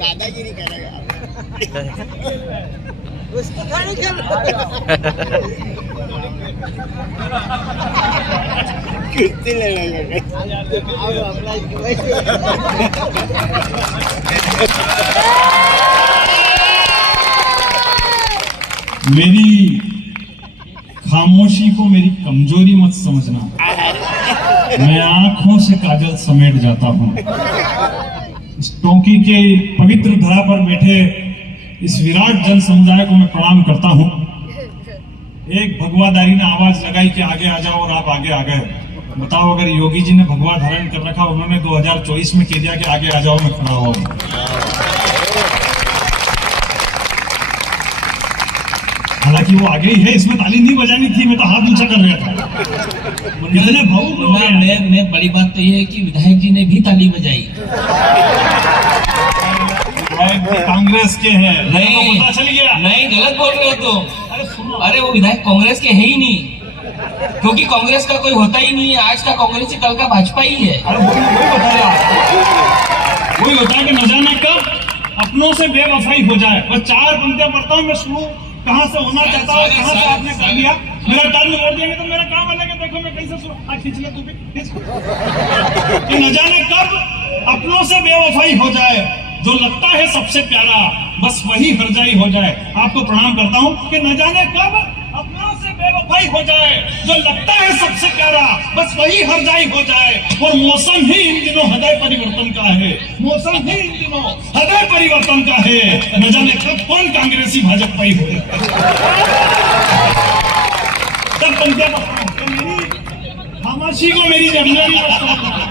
दादागिरी करेगा उसकी गाड़ी चल कितने लगेगा मेरी खामोशी को मेरी कमजोरी मत समझना। मैं आंखों से काजल समेट जाता हूं। इस टोंकी के पवित्र धरा पर बैठे इस विराट जन समुदाय को मैं प्रणाम करता हूं। एक भगवादारी ने आवाज लगाई कि आगे आ जाओ और आप आगे आ गए। बताओ, अगर योगी जी ने भगवा धारण कर रखा, उन्होंने 2024 में कह दिया कि आगे आ जाओ, मैं खड़ा हुआ। हालांकि वो आगे ही है, इसमें ताली नहीं बजानी थी, मैं तो हाथ ऊंचा कर रहा था। कितने भावुक लोग हैं। मैं बड़ी बात तो ये है कि विधायक जी ने भी ताली बजाई। कांग्रेस के हैं, नहीं तो पता चल गया। नहीं, गलत बोल रहे हो तुम। अरे सुनो, अरे वो विधायक कांग्रेस के है ही नहीं, क्योंकि कांग्रेस का कोई होता ही नहीं है। आज का कांग्रेस ही कल का भाजपा ही है। अरे वही बताया, वही होता है कि न जाने कब अपनों से बेवफाई हो जाए। बस 4 पंक्तियां पढ़ता हूँ मैं, शुरू कहाँ से होना चाहता हूँ, कहाँ से आपने कर दिया। मेरा टर्न वोट देंगे तो मेरा काम अलग है। देखो मैं कैसे खींच ले, तू भी खींच। कि न जाने कब अपनों से बेवफाई हो जाए, जो लगता है सबसे प्यारा बस वही हरजाई हो जाए। आपको प्रणाम करता हूँ कि न जाने कब अपनों से बेवफाई हो जाए, जो लगता है सबसे प्यारा बस वही हरजाई हो जाए। और मौसम ही इन दिनों हृदय परिवर्तन का है, मौसम ही इन दिनों हृदय परिवर्तन का है। न जाने कब कौन कांग्रेसी भाजपाई हो। सब पंक्तियां मेरी खामोशी को मेरी कमजोरी मत समझना,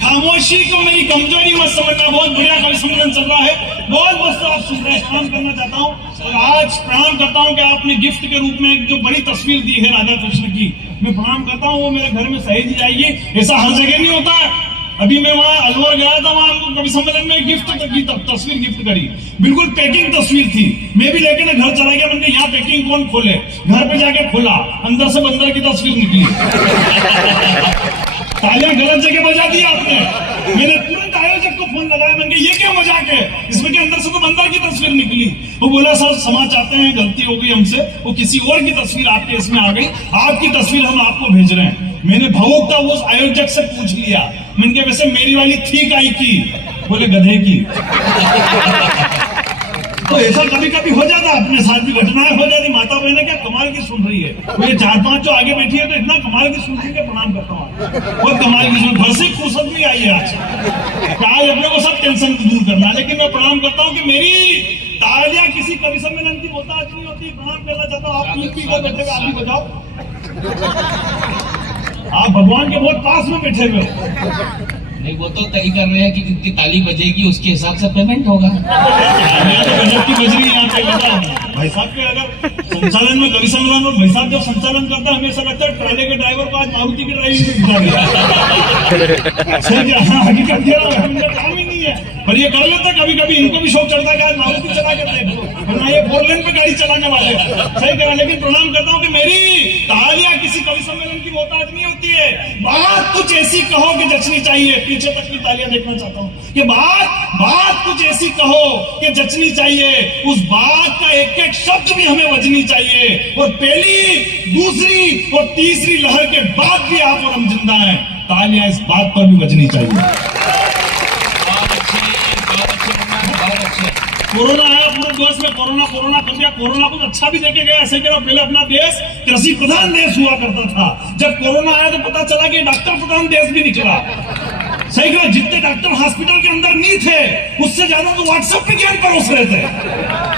खामोशी को मेरी कमजोरी मत समझना। बहुत बढ़िया कवि सम्मेलन चल रहा है, बहुत बहुत आप सुन रहे हैं। प्रणाम करना चाहता हूँ और आज प्रणाम करता हूँ कि आपने गिफ्ट के रूप में जो बड़ी तस्वीर दी है राधा कृष्ण की, मैं प्रणाम करता हूँ। वो मेरे घर में सहेजी जाएगी। ऐसा हर जगह नहीं होता है। अभी मैं वहाँ अलवर गया था, वहाँ हमको कवि सम्मेलन में गिफ्ट की तस्वीर गिफ्ट करी, बिल्कुल पैकिंग तस्वीर थी। मैं भी लेके ना घर चला गया, मैंने यहाँ पैकिंग कौन खोले, घर पे जाके खोला, अंदर से बंदर की तस्वीर निकली। तालियां गलत जगह बजा दी आपने। मैंने तुरंत आयोजक को फोन लगाया, मैंने ये क्या मजाक है, इसमें के अंदर से तो बंदर की तस्वीर निकली। वो बोला सर क्षमा चाहते हैं, गलती हो गई हमसे, वो किसी और की तस्वीर आपके इसमें आ गई, आपकी तस्वीर हम आपको भेज रहे हैं। मैंने भावुकता उस आयोजक से पूछ लिया, मैंने वैसे मेरी वाली थी काई की, बोले गधे की। तो ऐसा कभी कभी हो जाता, अपने साथ भी घटनाएं हो जाती। माता बहने क्या कमाल की सुन रही है, वो ये 4-5 जो आगे बैठी है तो इतना कमाल की सुन रही है। प्रणाम करता हूँ, बहुत कमाल की सुन, घर से फुर्सत नहीं आई है आज अपने को सब टेंशन दूर करना। लेकिन मैं प्रणाम करता हूँ कि मेरी तालियां किसी कवि सम्मेलन की मोहताज नहीं होती। प्रणाम करना चाहता हूँ। आप यूपी का बैठे हुए आप भी बजाओ, आप भगवान के बहुत पास में बैठे हुए। नहीं, वो तो तय कर रहे हैं कि जितनी ताली बजेगी उसके हिसाब से पेमेंट होगा। गजब की बज रही है यहाँ पे। भाई साहब के अगर संचालन में कवि सम्मेलन और भाई साहब जब संचालन करता है, हमेशा लगता है ट्राले के ड्राइवर को आज मारुति की ड्राइविंग हकीकत काम ही नहीं है, पर ये कर लेता। कभी कभी इनको भी शौक चढ़ता है कि आज मारुति चला के देखो, वरना ये 4 लेन पे गाड़ी चलाने वाले सही करा। लेकिन प्रणाम करता हूँ कि मेरी तालियां किसी कवि सम्मेलन की मोहताज नहीं होती है। बात कुछ ऐसी कहो कि जचनी चाहिए। पीछे तक की तालियां देखना चाहता हूँ कि बात कुछ ऐसी कहो कि जचनी चाहिए। उस बात का एक एक शब्द भी हमें बजनी चाहिए। और पहली, दूसरी और तीसरी लहर के बाद भी आप और हम जिंदा हैं। तालियां इस बात पर भी बजनी चाहिए। कोरोना है अपने देश में, कोरोना कर दिया। कोरोना को अच्छा भी देखे गया। ऐसे कह पहले अपना देश कृषि प्रधान देश हुआ करता था। जब कोरोना आया तो पता चला कि डॉक्टर प्रधान देश भी निकला। सही कहा, जितने डॉक्टर हॉस्पिटल के अंदर नहीं थे, उससे ज्यादा तो व्हाट्सएप पे ज्ञान परोस रहे थे।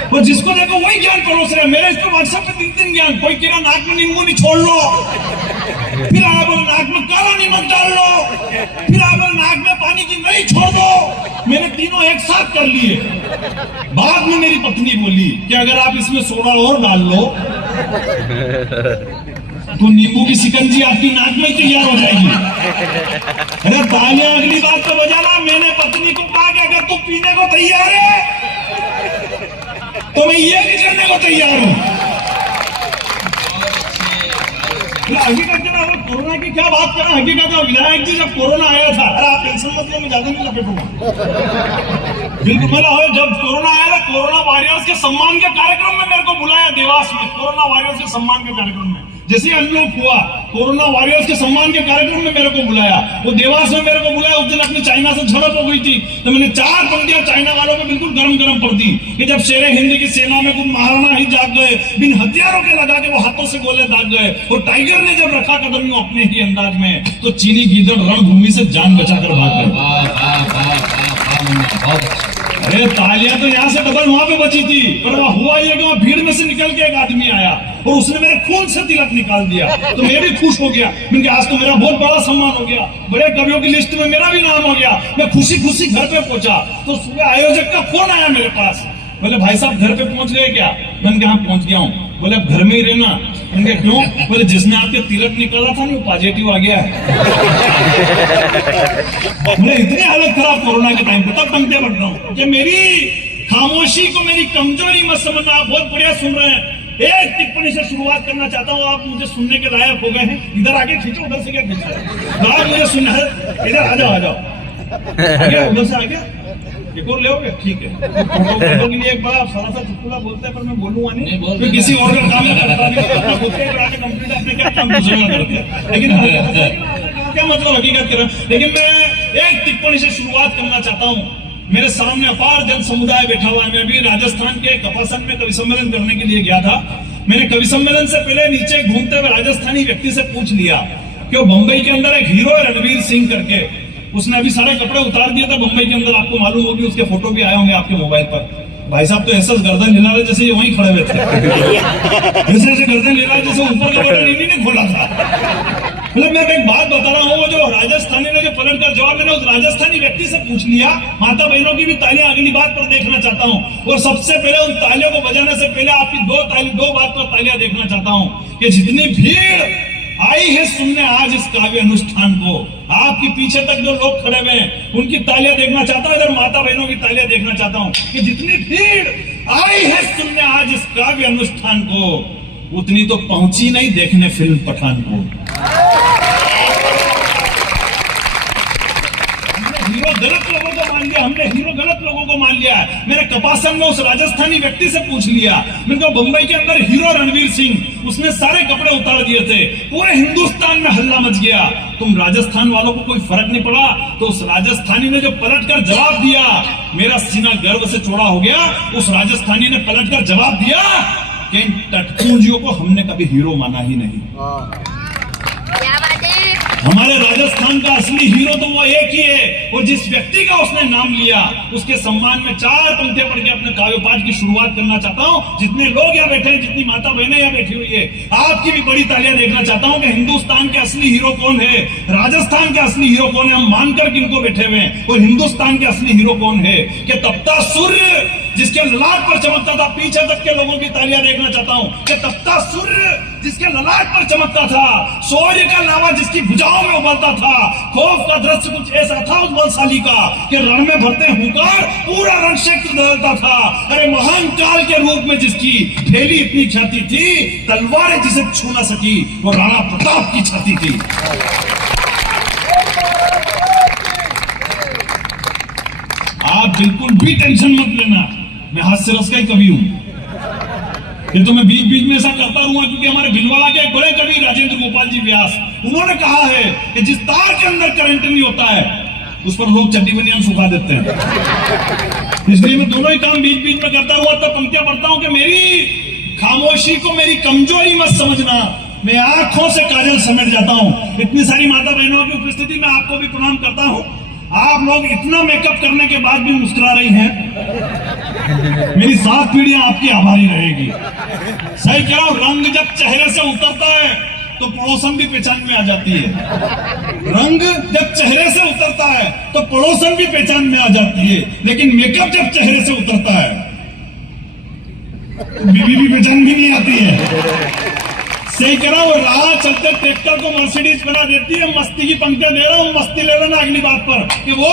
और जिसको देखो वही ज्ञान परोस रहे। मेरे इस पे व्हाट्सएप पे 3 ज्ञान। कोई कह रहा नाक में नींबू नहीं छोड़ लो, फिर आप नाक में काला नमक डाल लो, फिर आप नाक में पानी की नली छोड़ दो। मैंने तीनों एक साथ कर लिए। बाद में मेरी पत्नी बोली कि अगर आप इसमें सोडा और डाल लो तो नींबू की शिकंजी आपकी नाक में तैयार हो जाएगी। अरे तालियां अगली बात तो बजाना। मैंने पत्नी को कहा कि अगर तू पीने को तैयार है तो मैं ये भी करने को तैयार हूं। हकीकत के ना कोरोना की क्या बात करें, हकीकत है विधायक जी जब कोरोना आया था, अरे आप टेंशन मत लो, मैं ज्यादा नहीं लपेटूंगा। बिल्कुल बोला हो, जब कोरोना आया था कोरोना वॉरियर्स के सम्मान के कार्यक्रम में मेरे को बुलाया देवास में, कोरोना वॉरियर्स के सम्मान के कार्यक्रम में जैसे अनलॉक हुआ कोरोना वॉरियर्स के सम्मान के कार्यक्रम में मेरे को बुलाया, वो देवास में मेरे को बुलाया। उस दिन अपनी चाइना से झड़प हो गई थी तो मैंने 4 पंक्तियां चाइना वालों पे बिल्कुल गरम गरम पड़ दी कि जब शेरे हिंद की सेना में कुछ महाराणा ही जाग गए, बिन हथियारों के लगा के वो हाथों से गोले दाग गए, और टाइगर ने जब रखा कदम अपने ही अंदाज में तो चीनी गीदड़ रणभूमि से जान बचाकर भाग गए। अरे तालियां तो यहाँ से डबल वहां पे बची थी, पर वहां हुआ ये कि वहां भीड़ में से निकल के एक आदमी आया और उसने मेरे खून से तिलक निकाल दिया, तो मैं भी खुश हो गया। मैंने आज तो मेरा बहुत बड़ा सम्मान हो गया, बड़े कवियों की लिस्ट में मेरा भी नाम हो गया। मैं खुशी खुशी घर पे पहुंचा तो सुबह आयोजक का फोन आया मेरे पास, बोले भाई साहब घर पे पहुंच गए क्या? मैंने कहा पहुंच गया हूँ। बोले अब घर में ही रहना। मैंने कहा क्यों? बोले जिसने आपके तिलक निकाला था ना वो पॉजिटिव आ गया है। मैं इतनी हालत खराब कोरोना के टाइम पे, तब पंक्तियां पढ़ता हूँ कि मेरी खामोशी को मेरी कमजोरी मत समझना। आप बहुत बढ़िया सुन रहे हैं। एक टिप्पणी से शुरुआत करना चाहता हूँ, आप मुझे सुनने के लायक हो गए हैं। इधर आगे खींचो, उधर से क्या खींचो, तो आप मुझे सुनना है। इधर आ जाओ, आ जाओ, उधर से आ गया, एक और ले ठीक है। फोटो के लिए एक बार आप सारा सा चुटकुला बोलते हैं, पर मैं बोलूंगा नहीं, तो किसी और का काम नहीं करता, कंप्लीट अपने क्या काम दूसरे करते हैं। लेकिन क्या मतलब हकीकत कर, लेकिन मैं एक टिप्पणी से शुरुआत करना चाहता हूँ। मेरे सामने अपार जन समुदाय बैठा हुआ है। मैं अभी राजस्थान के कपासन में कवि सम्मेलन करने के लिए गया था। मैंने कवि सम्मेलन से पहले नीचे घूमते हुए राजस्थानी व्यक्ति से पूछ लिया कि वो बंबई के अंदर एक हीरो है रणवीर सिंह करके, उसने अभी सारे कपड़े उतार दिए थे बंबई के अंदर, आपको मालूम होगी, उसके फोटो भी आए होंगे आपके मोबाइल पर। भाई साहब तो ऐसा गर्दन हिला रहे जैसे ये वहीं खड़े हुए थे, जैसे गर्दन हिला जैसे ऊपर का बटन इन्हीं ने खोला था। मतलब मैं एक बात बता रहा हूँ, वो जो राजस्थानी ने जो पलट कर जवाब मैंने उस राजस्थानी व्यक्ति से पूछ लिया। माता बहनों की भी तालियां अगली बात पर देखना चाहता हूँ, और सबसे पहले उन तालियों को बजाने से पहले आपकी दो बात पर तालियां देखना चाहता हूँ कि जितनी भीड़ आई है सुनने आज इस काव्य अनुष्ठान को, आपके पीछे तक जो लोग खड़े हुए हैं उनकी तालियां देखना चाहता हूं, इधर माता बहनों की तालियां देखना चाहता हूं कि जितनी भीड़ आई है सुनने आज इस काव्य अनुष्ठान को, उतनी तो पहुंची नहीं देखने फिल्म पठान को। हीरो गलत लोगों को मान लिया, हमने हीरो गलत लोगों को मान लिया है। मैंने कपासन में उस राजस्थानी व्यक्ति से पूछ लिया, मैंने कहा बंबई के अंदर हीरो रणवीर सिंह, उसने सारे कपड़े उतार दिए थे, पूरे हिंदुस्तान में हल्ला मच गया, तुम राजस्थान वालों को कोई फर्क नहीं पड़ा? तो उस राजस्थानी ने जो पलटकर जवाब दिया, मेरा सीना गर्व से चौड़ा हो गया। उस राजस्थानी ने पलटकर जवाब दिया कि इन टटपूंजियों को हमने कभी हीरो माना ही नहीं। हमारे राजस्थान का असली हीरो तो वो एक ही है, और जिस व्यक्ति का उसने नाम लिया उसके सम्मान में 4 पंक्तियां पढ़ के अपने काव्य पाठ की शुरुआत करना चाहता हूं। जितने लोग यहाँ बैठे हैं, जितनी माता बहनें यहाँ बैठी हुई है, आपकी भी बड़ी तालियां देखना चाहता हूं कि हिंदुस्तान के असली हीरो कौन है, राजस्थान के असली हीरो कौन है। हम मानकर किनको बैठे हुए हैं, और हिंदुस्तान के असली हीरो कौन है कि तपता सूर्य जिसके ललाट पर चमकता था, पीछे तक के लोगों की तालियां देखना चाहता हूं कि तपता सूर्य जिसके ललाट पर चमकता था, सूर्य का लावा जिसकी भुजाओं में उबलता था, खौफ का दृश्य कुछ ऐसा था उस बलशाली का कि रण में भरते हुंकार पूरा रण क्षेत्र बदलता था। अरे महान काल के रूप में जिसकी फैली इतनी ख्याति थी, तलवारें जिसे छू न सकी वो राणा प्रताप की छाती थी। आप बिल्कुल भी टेंशन मत लेना, मैं हास्य रस का ही कवि हूं। ये तो मैं बीच बीच में ऐसा करता रहूंगा, क्योंकि हमारे भिलवाड़ा के एक बड़े कवि राजेंद्र गोपाल जी व्यास, उन्होंने कहा है कि जिस तार के अंदर करंट नहीं होता है उस पर लोग चड्डी बनियान सुखा देते हैं। इसलिए मैं दोनों ही काम बीच बीच में करता हुआ तब पंक्तियां पढ़ता हूं कि मेरी खामोशी को मेरी कमजोरी मत समझना, मैं आंखों से काजल समेट जाता हूं। इतनी सारी माता बहनों की उपस्थिति में आपको भी प्रणाम करता हूं। आप लोग इतना मेकअप करने के बाद भी मुस्कुरा रही हैं, मेरी 7 पीढ़ियां आपकी आभारी रहेगी। सही कह रहा हूं, रंग जब चेहरे से उतरता है तो पड़ोसन भी पहचान में आ जाती है। रंग जब चेहरे से उतरता है तो पड़ोसन भी पहचान में आ जाती है, लेकिन मेकअप जब चेहरे से उतरता है तो बीवी भी पहचान भी नहीं आती है। सही कह रहा हूँ, राह चलते ट्रैक्टर को मर्सिडीज बना देती है। मस्ती की पंक्तियां दे रहा हूँ, मस्ती ले लेना अगली बात पर कि वो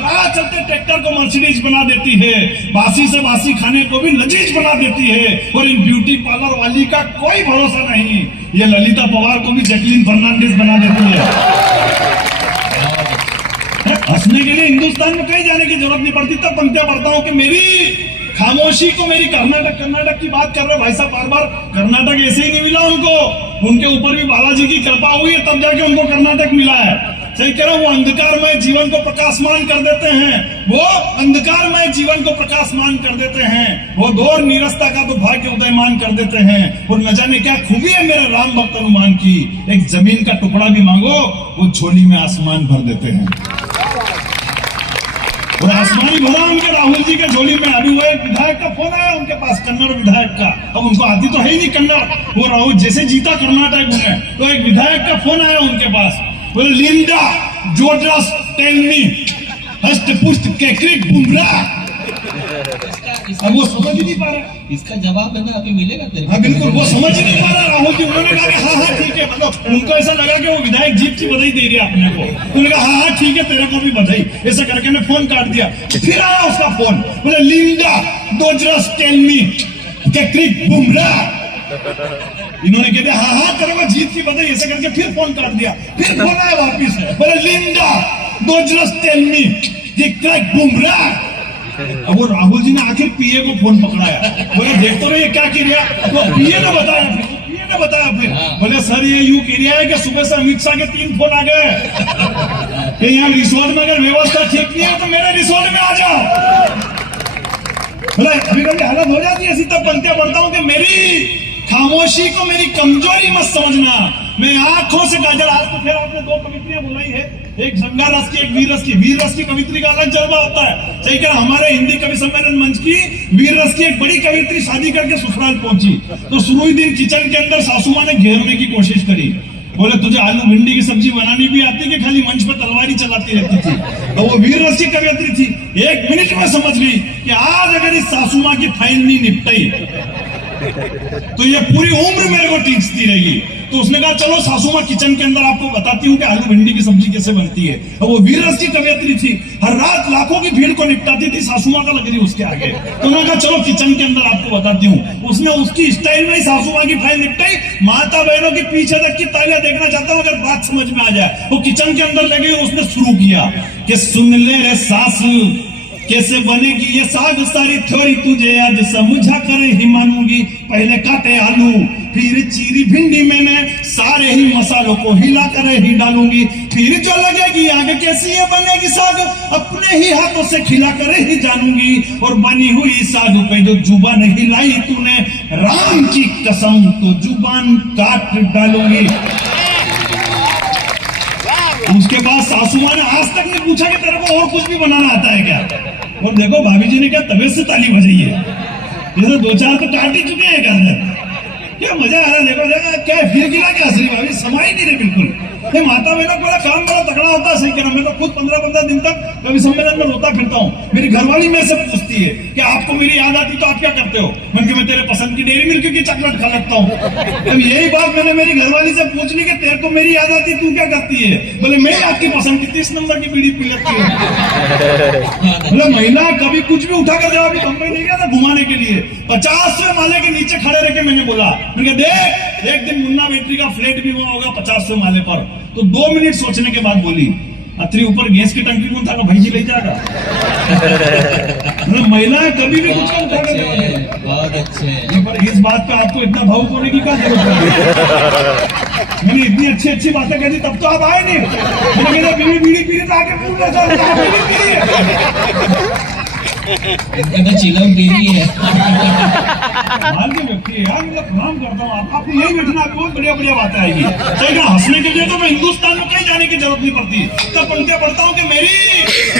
राह चलते ट्रैक्टर को मर्सिडीज बना देती है, बासी से बासी खाने को भी लजीज बना देती है। और इन ब्यूटी पार्लर वाली का कोई भरोसा नहीं, ये ललिता पवार को भी जैकलीन फर्नांडिस बना देती है। हंसने के लिए हिंदुस्तान में कहीं जाने की जरूरत नहीं पड़ती। तब पंक्तियां पढ़ता हूँ कि मेरी खामोशी को मेरी कर्नाटक की बात कर रहे भाई साहब, बार बार कर्नाटक ऐसे ही नहीं मिला उनको, उनके ऊपर भी बालाजी की कृपा हुई है तब जाके उनको कर्नाटक मिला है। सही कह रहा हूं, वो अंधकारमय जीवन को प्रकाशमान कर देते हैं, वो अंधकारमय जीवन को प्रकाशमान कर देते हैं, वो दौर नीरसता का तो भाग्य उदयमान कर देते हैं। और न जाने क्या खूबी है मेरे राम भक्त हनुमान की, एक जमीन का टुकड़ा भी मांगो वो झोली में आसमान भर देते हैं। और आसमानी भरा उनके राहुल जी के झोली में। अभी वो एक विधायक का फोन आया उनके पास, कन्नड़ विधायक का, अब उनको आती तो है ही नहीं कन्नड़, वो राहुल जैसे जीता कर्नाटक में, तो एक विधायक का फोन आया उनके पास, बोले लिंडा जोड्रस टेल मी हस्ट पुष्ट केक्रिक बुमराह। अब वो समझ ही नहीं पा रहा, इसका जवाब है ना अभी मिलेगा तेरे को। हाँ बिल्कुल, वो समझ ही नहीं पा रहा राहुल जी। उन्होंने कहा कि हाँ ठीक है, मतलब उनको ऐसा लगा कि वो विधायक जीत की बधाई दे रही है अपने को। उन्होंने कहा हाँ ठीक है तेरे को भी बधाई, ऐसा करके ने फोन काट दिया। फिर आया उसका फोन, बोले लिंडा डोजरस टेल मी केक्रिक बुमराह। इन्होंने कह दिया हाँ तेरे को जीत की बधाई, ऐसा करके फिर फोन काट दिया। फिर फोन आया वापिस, बोले लिंडा डोजरस टेल मी केक्रिक बुमराह। अब वो राहुल जी ने आखिर पीए को फोन पकड़ाया, बोले देख तो रहे क्या किया, तो पीए ने बताया फिर बोले सर ये यूं किया है कि सुबह से अमित शाह के 3 फोन आ गए कि यहाँ रिसोर्ट में अगर व्यवस्था ठीक नहीं है तो मेरे रिसोर्ट में आ जाओ। बोले कभी कभी हालत हो जाती है ऐसी, तब पंक्तियां पढ़ता हूँ कि मेरी खामोशी को मेरी कमजोरी मत समझना, मैं आंखों से गाजर। आज तो फिर आपने 2 कवित्रियां बुलाई है, एक श्रृंगार रस की, एक वीर रस की। वीर रस की कवित्री का अलग जलवा होता है। सही कहा, हमारे हिंदी कवि सम्मेलन मंच की वीर रस की एक बड़ी कवित्री शादी करके ससुराल पहुंची, तो शुरू ही दिन किचन के अंदर सासू मां ने घेरने की कोशिश करी। बोले तुझे आलू भिंडी की सब्जी बनानी भी आती कि खाली मंच पर तलवारी चलाती रहती थी। तो वो वीर रस की कवियत्री थी, 1 मिनट में समझ गई कि आज अगर इस सासू मां की फाइल नहीं निपटाई तो ये पूरी उम्र मेरे को टीचती रहेगी। तो उसने कहा चलो सासू मां किचन के अंदर आपको बताती हूँ कि आलू भिंडी की सब्जी कैसे बनती है। और वो वीर रस की कवियत्री थी, हर रात लाखों की भीड़ को निपटाती थी, सासू मां का लग रही उसके आगे। तो उन्होंने कहा चलो किचन के अंदर आपको बताती हूँ। उसने उसकी स्टाइल में ही सासू मां की फाइल निपटाई। माता बहनों की पीछे तक की तालियां देखना चाहता हूँ अगर बात समझ में आ जाए। वो किचन के अंदर लगी, उसने शुरू किया कि सुन ले रे सासू कैसे बनेगी ये साग, सारी थोड़ी तुझे आज समझा कर ही मानूंगी। पहले काटे आलू फिर चीरी भिंडी, मैंने सारे ही मसालों को हिला कर ही डालूंगी। फिर जो लगेगी आगे कैसी ये बनेगी साग, अपने ही हाथों से खिला कर ही जानूंगी। और बनी हुई साग पे जो जुबान हिलाई तूने, राम की कसम तो जुबान काट डालूंगी। उसके बाद सासू मां ने आज तक नहीं पूछा कि तेरे को और कुछ भी बनाना आता है क्या। और देखो भाभी जी ने क्या तबीयत से ताली बजाई है, जैसे 2-4 तो काट ही चुके हैं घर। क्या मजा आ रहा है, देखो क्या फिर गिरा क्या असली भाभी, समा ही नहीं रहे बिल्कुल। ये माता बहनों का काम बड़ा तगड़ा होता है। सही कह रहा, मैं तो खुद 15-15 दिन तक कवि सम्मेलन में रोता फिरता हूँ। मेरी घरवाली मेरे से पूछती है कि आपको मेरी याद आती तो आप क्या करते हो। मैं तेरे पसंद की डेयरी मिल्क की चॉकलेट खा लगता हूँ। अब यही बात मैंने मेरी घरवाली से पूछ ली कि तेरे को मेरी याद आती तू क्या करती है। बोले मैं आपकी पसंद की 30 नंबर की बीड़ी पी लेती हूँ। बोले महिला कभी कुछ भी उठा कर जब बम्बई नहीं गया था घुमाने के लिए, 50वें माले के नीचे खड़े रह के मैंने बोला, देख एक दिन मुन्ना बेटरी का फ्लैट भी हुआ होगा 50वें माले पर। तो 2 मिनट सोचने के बाद बोली, अत्री ऊपर गैस की टंकी कौन था, भाई जी ले जाएगा। महिलाएं कभी भी कुछ उठा कर, बहुत अच्छे। पर इस बात पे आपको इतना भावुक होने की क्या जरूरत है। मैंने इतनी अच्छी बातें कही तब तो आप आए नहीं। बीड़ी पीड़ी तो आके पूछ रहे इनका तो चिलम बीड़ी है। व्यक्ति है यार, मतलब प्रणाम करता हूँ। आपको यही बैठना, आपको बहुत बढ़िया बातें आएगी। सही हंसने के लिए तो मैं हिंदुस्तान में कहीं जाने की जरूरत नहीं पड़ती। तब पंक्तियां पढ़ता हूँ कि मेरी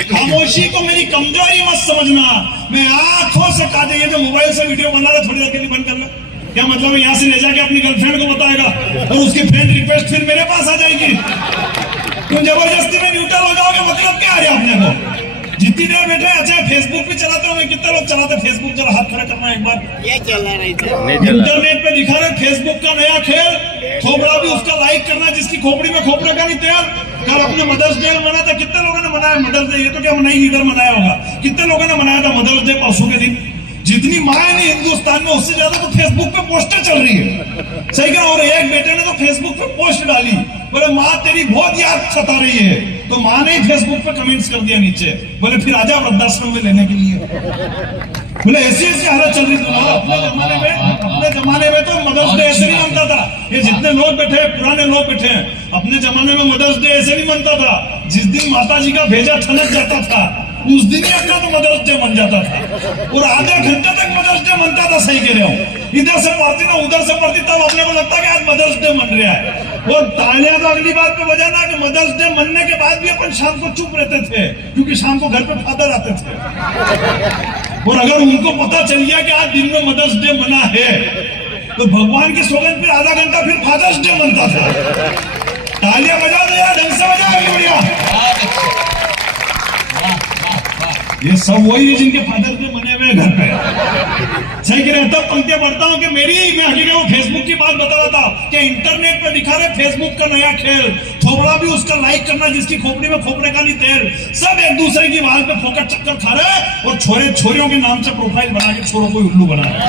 खामोशी को मेरी कमजोरी मत समझना, मैं आंखों से कहा ये जो मोबाइल से वीडियो बना रहा थोड़ी देर के लिए बंद कर लो। क्या मतलब है, यहाँ से ले जाके अपनी गर्लफ्रेंड को बताएगा और उसकी फ्रेंड रिक्वेस्ट फिर मेरे पास आ जाएगी। तुम जबरदस्ती में न्यूट्रल हो जाओगे, मतलब क्या है अपने को। जितनी देर बैठे अच्छा फेसबुक भी चलाते होंगे, कितने लोग चलाते फेसबुक, जरा हाथ खड़ा करना एक बार। ये चल रहा है इंटरनेट पे दिखा रहे फेसबुक का नया खेल, खोपड़ा भी उसका लाइक करना जिसकी खोपड़ी में खोपड़ा का नहीं तेल। कल अपने मदर्स डे मनाया था, कितने लोगों ने मनाया मदर्स डे? ये तो क्या मनाई इधर मनाया होगा, कितने लोगों ने मनाया था मदर्स डे परसों के दिन? जितनी माँ नहीं हिंदुस्तान में उससे ज्यादा तो फेसबुक पे पोस्टर चल रही है, सही कहा। और एक बेटे ने तो फेसबुक पे पोस्ट डाली, बोले माँ तेरी बहुत याद सता रही है, तो माँ ने फेसबुक पे कमेंट्स कर दिया नीचे, बोले फिर आजा वृद्धाश्रम में लेने के लिए। बोले ऐसी ऐसी हालत चल रही थी। अपने जमाने में तो मदर्स डे ऐसे नहीं मनता था। ये जितने लोग बैठे हैं पुराने लोग बैठे हैं, अपने जमाने में मदर्स डे ऐसे नहीं मनता था। जिस दिन माता जी का भेजा ठनक जाता था उस दिन ही अपना तो मदर्स डे मन जाता था, और आधे घंटे तक मदर्स डे मनता था। सही कह रहे हो, इधर से पढ़ती ना उधर से पढ़ती, तब अपने को लगता कि आज मदर्स डे मन रहा है। और तालियां तो अगली बात पे बजाना कि मदर्स डे मनने के बाद भी अपन शाम को चुप रहते थे, क्योंकि शाम को घर पे फादर आते थे। और अगर उनको पता चल गया कि आज दिन में मदर्स डे मना है, तो भगवान की सौगंध फिर आधा घंटा फिर फादर्स डे मनता था। तालियां बजा दो यार, ढंग से बजा, आगे बढ़िया। ये सब वही है जिनके फादर डे मने हुए घर पे। सही कह रहे हैं। तब पंक्तियां पढ़ता हूँ कि मैं हकीकत वो फेसबुक की बात बता रहा था कि इंटरनेट पे दिखा रहे फेसबुक का नया खेल, थोबड़ा भी उसका लाइक करना जिसकी खोपड़ी में खोपड़े का नहीं तेल। सब एक दूसरे की वाल पे फोकट चक्कर खा रहे, और छोरे छोरियों के नाम से प्रोफाइल बना के छोरों को उल्लू बना रहे।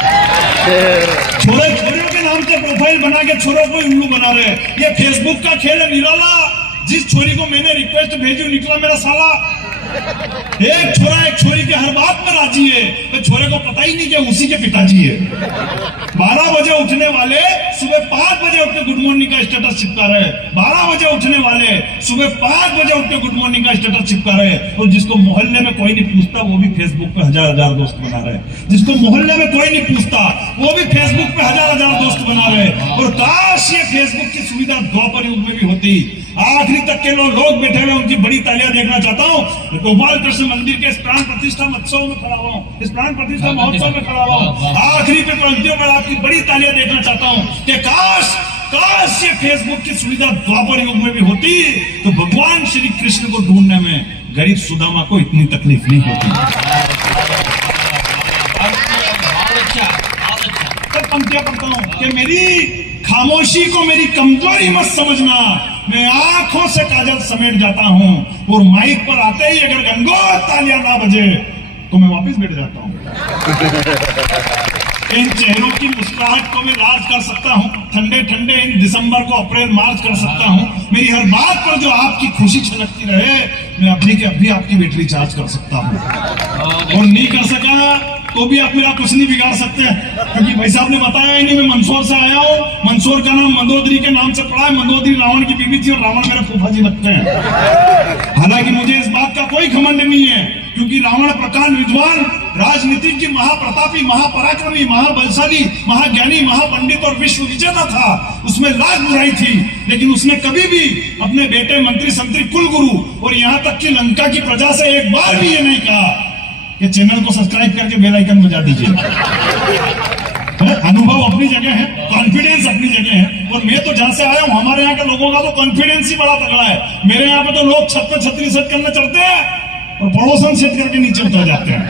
छोरे छोरियों के नाम से प्रोफाइल बना के छोरों को उल्लू बना रहे। ये फेसबुक का खेल है निराला। जिस छोरी को मैंने रिक्वेस्ट भेजी निकला मेरा साला। एक छोरा एक छोरी के हर बात में राजी है, तो छोरे को पता ही नहीं कि उसी के पिताजी है। 12 बजे उठने वाले सुबह 5 बजे उठ के गुड मॉर्निंग का स्टेटस चिपका रहे। 12 बजे उठने वाले सुबह 5 बजे उठ के गुड मॉर्निंग का स्टेटस चिपका रहे। और जिसको मोहल्ले में कोई नहीं पूछता वो भी फेसबुक पे हजार दोस्त बना रहे। जिसको मोहल्ले में कोई नहीं पूछता वो भी फेसबुक पे हजार दोस्त बना रहे। और काश ये फेसबुक की सुविधा द्वापर युग में भी होती। आखिरी तक के लोग बैठे हुए उनकी बड़ी तालियां देखना चाहता हूँ। गोपाल कृष्ण मंदिर के इस प्राण प्रतिष्ठा महोत्सव में खड़ा हुआ हूँ, इस प्राण प्रतिष्ठा महोत्सव में खड़ा हुआ हूँ। आखिरी पे पंक्तियों पर आपकी बड़ी तालियां देखना चाहता हूँ कि काश ये फेसबुक की सुविधा द्वापर युग में भी होती, तो भगवान श्री कृष्ण को ढूंढने में गरीब सुदामा को इतनी तकलीफ नहीं होती। तब पंक्तियां पढ़ता हूँ कि मेरी खामोशी को मेरी कमजोरी मत समझना, मैं आंखों से काजल समेट जाता हूं, और माइक पर आते ही अगर गंगोर तालियां ना बजे तो मैं वापस बैठ जाता हूं। इन चेहरों की मुस्कुराहट को मैं राज कर सकता हूं, ठंडे ठंडे इन दिसंबर को अप्रैल मार्च कर सकता हूं। मेरी हर बात पर जो आपकी खुशी छलकती रहे, मैं अभी के अभी आपकी बैटरी चार्ज कर सकता हूं। और नहीं कर सका तो भी आप मेरा कुछ नहीं बिगाड़ सकते, क्योंकि भाई साहब ने बताया ही नहीं। मैं मंदसौर से आया हूँ, मंदसौर का नाम मंदोदरी के नाम से पड़ा है। मंदोदरी रावण की बीवी थी और रावण मेरे फूफा जी लगते हैं। हालांकि मुझे इस बात का कोई घमंड नहीं है, क्योंकि रावण प्रकांड विद्वान, राजनीतिज्ञ, महाप्रतापी, महापराक्रमी, महाबलशाली, महाज्ञानी, महापंडित और विश्व विजेता था। उसमें लाख बुराई थी, लेकिन उसने कभी भी अपने बेटे मंत्री संतरी कुलगुरु और यहाँ तक कि लंका की प्रजा से एक बार भी ये नहीं कहा कि चैनल को सब्सक्राइब करके बेल आइकन बजा दीजिए। अनुभव अपनी जगह है, कॉन्फिडेंस अपनी जगह है। और मैं तो जहां से आया हूं, हमारे यहाँ के लोगों का तो कॉन्फिडेंस ही बड़ा तगड़ा है। मेरे यहाँ पे तो लोग छत पे छतरी सेट करने चढ़ते हैं और पड़ोसन सेट करके नीचे उतर जाते हैं।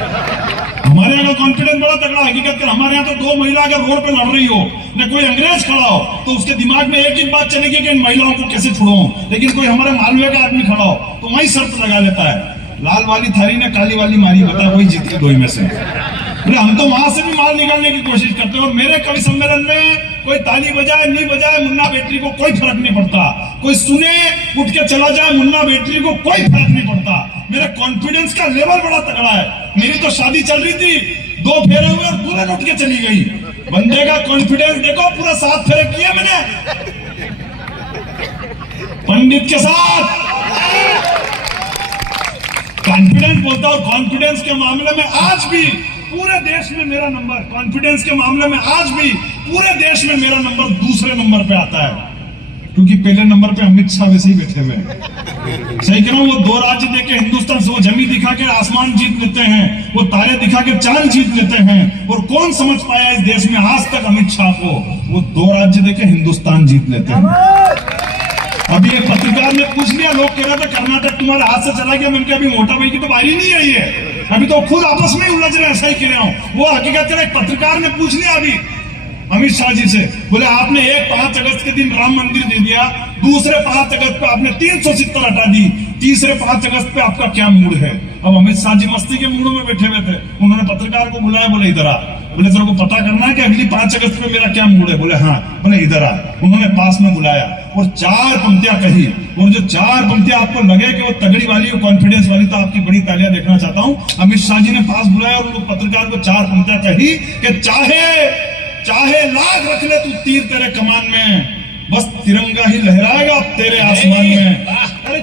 हमारे यहाँ का कॉन्फिडेंस बड़ा तगड़ा। हकीकत कर हमारे यहाँ तो 2 महिला अगर रोड पे लड़ रही हो, न कोई अंग्रेज खड़ा हो, तो उसके दिमाग में एक ही बात चलेगी कि इन महिलाओं को कैसे छुड़ाऊं। लेकिन कोई हमारे मालवे का आदमी खड़ा हो तो वही शर्त लगा लेता है, लाल वाली थारी ने काली वाली मारी, बता वही जीत के 2 में से। हम तो वहां से भी माल निकालने की कोशिश करते हैं। और मेरे कवि सम्मेलन में कोई ताली बजाए नहीं बजाए, मुन्ना बेटरी को कोई फर्क नहीं पड़ता। कोई सुने उठ के चला जाए, मुन्ना बेटरी को कोई फर्क नहीं पड़ता। मेरा कॉन्फिडेंस का लेवल बड़ा तगड़ा है। मेरी तो शादी चल रही थी, 2 फेरे हुए और दुल्हन उठ के चली गई। बंदे का कॉन्फिडेंस देखो, पूरा 7 फेरे किए मैंने पंडित के साथ। कॉन्फिडेंस बोलता हूं, कॉन्फिडेंस के मामले में आज भी पूरे देश में मेरा नंबर, कॉन्फिडेंस के मामले में आज भी पूरे देश में मेरा नंबर दूसरे नंबर पे आता है, क्योंकि पहले नंबर पे अमित शाह वैसे ही बैठे हुए हैं। सही कह रहा हूं, वो 2 राज्य देके हिंदुस्तान से वो जमीन दिखा के आसमान जीत लेते हैं, वो तारे दिखा के चांद जीत लेते हैं। और कौन समझ पाया इस देश में आज तक अमित शाह को? वो 2 राज्य देके हिंदुस्तान जीत लेते हैं। अभी एक पत्रकार ने पूछ लिया, लोग कह रहे थे कर्नाटक तुम्हारे हाथ से चला गया। मैंने अभी मोटा भाई की तो बारी नहीं आई है, अभी तो खुद आपस में उलझ रहे हैं। सही कह रहा हूं, वो हकीकत एक पत्रकार ने पूछ लिया अभी अमित शाह जी से, बोले आपने 5 अगस्त के दिन राम मंदिर दे दिया, दूसरे 5 अगस्त पे आपने 370 हटा दी, तीसरे 5 अगस्त पे आपका क्या मूड है? अब अमित शाह जी मस्ती के मूड में बैठे हुए थे, उन्होंने पत्रकार को बुलाया, बोले इधर आ। बोले तेरे को पता करना है कि अगली 5 अगस्त पे मेरा क्या मूड है? बोले हाँ। बोले इधर आ। उन्होंने पास में बुलाया और 4 पंक्तियां कही, और जो 4 पंक्तियां आपको लगे कि वो तगड़ी वाली और कॉन्फिडेंस वाली, तो आपकी बड़ी तालियां देखना चाहता हूं। अमित शाह जी ने पास बुलाया और उन पत्रकार को 4 पंक्तियां कही कि चाहे लाख रख ले तू तीर तेरे कमान में, बस तिरंगा ही लहराएगा तेरे आसमान में। अरे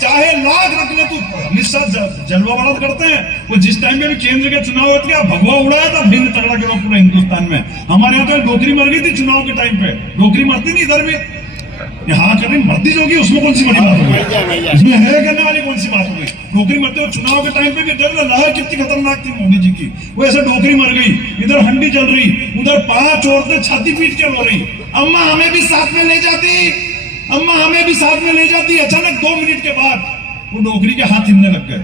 चाहे लाख रख ले तू। अमित शाह जलवा बड़ा करते हैं, वो जिस टाइम पे भी केंद्र के चुनाव होते क्या भगवा उड़ाया था भिन्न तगड़ा के पूरे हिंदुस्तान में। हमारे यहाँ तो डोकरी मर गई थी चुनाव के टाइम पे, डोकरी मरती नहीं इधर भी, यहाँ करनी मर्दी जो होगी उसमें कौन सी बड़ी बात होगी, इसमें है करने वाली कौन सी बात होगी? डोकरी मरते हो चुनाव के टाइम पे भी डर लहर कितनी खतरनाक थी मोदी जी की, वो ऐसे डोकरी मर गई, इधर हंडी चल रही, उधर 5 औरतें छाती पीट के रो रही, अम्मा हमें भी साथ में ले जाती, अम्मा हमें भी साथ में ले जाती। अचानक 2 मिनट के बाद वो डोकरी के हाथ हिलने लग गए,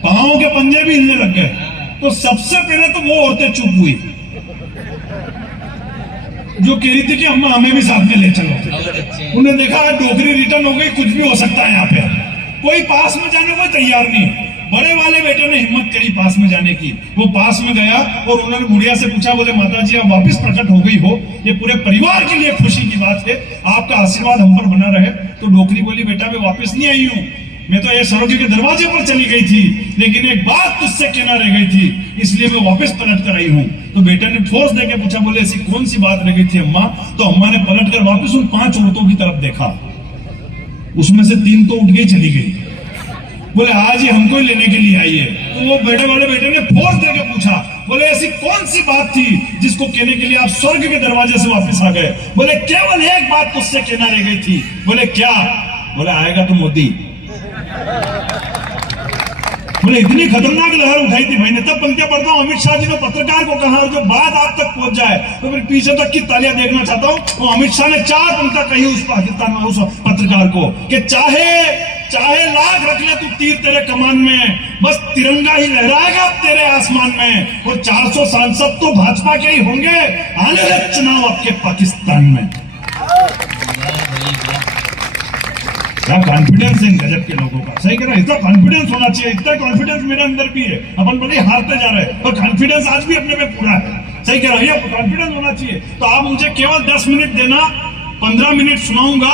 पांव के पंजे भी हिलने लग गए। तो सबसे पहले तो वो औरतें चुप हुई जो कह रही थी कि अम्मा हमें भी साथ में ले चलो। उन्हें देखा डोकरी रिटर्न हो गई, कुछ भी हो सकता है यहाँ पे, कोई पास में जाने को तैयार नहीं। बड़े वाले बेटे ने हिम्मत करी पास में जाने की, वो पास में गया और उन्होंने बुढ़िया से पूछा, बोले माता जी आप वापस प्रकट हो गई हो, ये पूरे परिवार के लिए खुशी की बात है, आपका आशीर्वाद हम पर बना रहे। तो डोकरी बोली बेटा मैं वापस नहीं आई हूँ, मैं तो ये स्वर्ग के दरवाजे पर चली गई थी, लेकिन एक बात तुझसे कहना रह गई थी, इसलिए मैं वापस पलट कर आई हूँ। तो बेटा ने फोर्स देके पूछा, बोले ऐसी कौन सी बात रह गई थी अम्मा? तो अम्मा ने पलट कर वापस उन 5 औरतों की तरफ देखा, उसमें से 3 तो उठ गई चली गई, बोले आज ही हमको ही लेने के लिए आई है। तो वो बड़े वाले बेटे ने फोर्स देके पूछा, बोले ऐसी कौन सी बात थी जिसको कहने के लिए आप स्वर्ग के दरवाजे से वापस आ गए? बोले केवल एक बात तुझसे कहना रह गई थी। बोले क्या? बोले आएगा तो मोदी। बोले इतनी खतरनाक लहर उठाई थी भाई ने। तब पंक्तियां पढ़ता हूं, अमित शाह जी ने पत्रकार को कहा, जो बात आप तक पहुंच जाए तो फिर पीछे तक की तालियां देखना चाहता हूं। वो अमित शाह ने 4 पंक्तियां कही उस पाकिस्तान में उस पत्रकार को कि चाहे लाख रख ले तू तीर तेरे कमान में, बस तिरंगा ही लहराएगा तेरे आसमान में। और 400 सांसद तो भाजपा के ही होंगे आने वाले चुनाव आपके पाकिस्तान में। क्या कॉन्फिडेंस है इन गजब के लोगों का, सही कह रहा है। इतना कॉन्फिडेंस होना चाहिए, इतना कॉन्फिडेंस मेरे अंदर भी है। अपन बड़े हारते जा रहे हैं पर कॉन्फिडेंस आज भी अपने में पूरा है, सही कह रहा है। कॉन्फिडेंस होना चाहिए। तो आप मुझे केवल 10 मिनट देना, 15 मिनट सुनाऊंगा,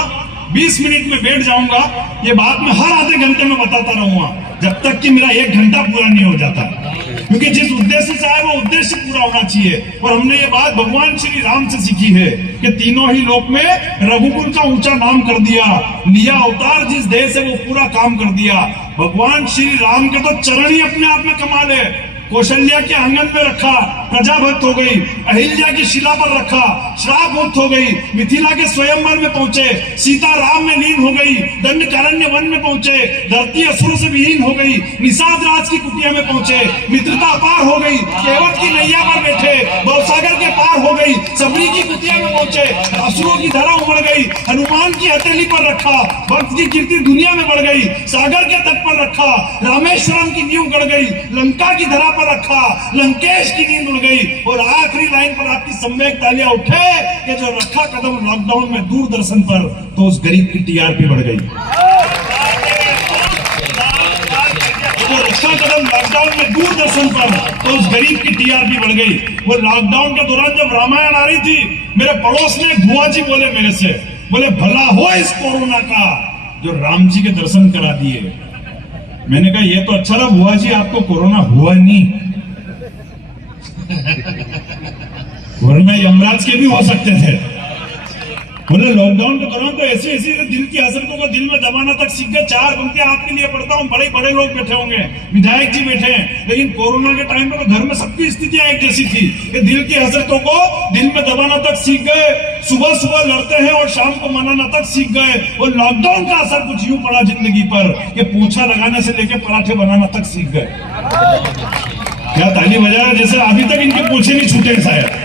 20 मिनट में बैठ जाऊंगा। ये बात मैं हर आधे घंटे में बताता रहूंगा जब तक कि मेरा 1 घंटा पूरा नहीं हो जाता, क्योंकि जिस उद्देश्य से आए वो उद्देश्य पूरा होना चाहिए। और हमने ये बात भगवान श्री राम से सीखी है कि तीनों ही लोक में रघुकुल का ऊंचा नाम कर दिया, लिया अवतार जिस देह से वो पूरा काम कर दिया। भगवान श्री राम के तो चरण ही अपने आप में कमाल है। कौशल्या के आंगन में रखा, प्रजा भक्त हो गई। अहिल्या की शिला पर रखा, श्राप मुक्त हो गई। मिथिला के स्वयंवर में पहुंचे, सीता राम में लीन हो गई। दंडकारण्य वन में पहुंचे, धरती असुरों से विहीन हो गई। निषाद राज की कुटिया में पहुंचे, मित्रता पार हो गई। केवट की नैया पर बैठे, भवसागर के पार हो गई। सबरी की कुटिया में पहुंचे, असुरों की धरा उमड़ गई। हनुमान की हथेली पर रखा, भक्त की कीर्ति दुनिया में बढ़ गई। सागर के तट पर रखा, रामेश्वरम की नींव गड़ गई। लंका की धरा रखा, लंकेश की नींद उड़ गई। और आखिरी लाइन पर आपकी सम्यक तालियां उठे कि जो रखा कदम लॉकडाउन में दूरदर्शन पर, तो उस गरीब की टीआरपी बढ़ गई। जो रखा कदम लॉकडाउन में दूरदर्शन पर, तो उस गरीब की टीआरपी बढ़ गई। वो लॉकडाउन के दौरान जब रामायण आ रही थी, मेरे पड़ोस में बुआ जी बोले मेरे से, बोले भला हो इस कोरोना का जो राम जी के दर्शन करा दिए। मैंने कहा ये तो अच्छा रहा बुआ जी, आपको कोरोना हुआ नहीं, वरना यमराज के भी हो सकते थे। बोले लॉकडाउन के दौरान तो ऐसे दिल की हसरतों को दिल में दबाना तक सीख गए। 4 पंक्तियां आपके लिए पढ़ता हूँ, बड़े लोग बैठे होंगे, विधायक जी बैठे हैं, लेकिन कोरोना के टाइम पे तो घर में सबकी स्थितियां एक जैसी थी कि दिल की हसरतों को दिल में दबाना तक सीख गए। सुबह लड़ते हैं और शाम को मनाना तक सीख गए। और लॉकडाउन का असर कुछ यूं पड़ा जिंदगी पर कि पोछा लगाने से लेकर पराठे बनाना तक सीख गए। क्या ताली बजा रहे जैसे अभी तक इनके पोछे नहीं छूटे शायद।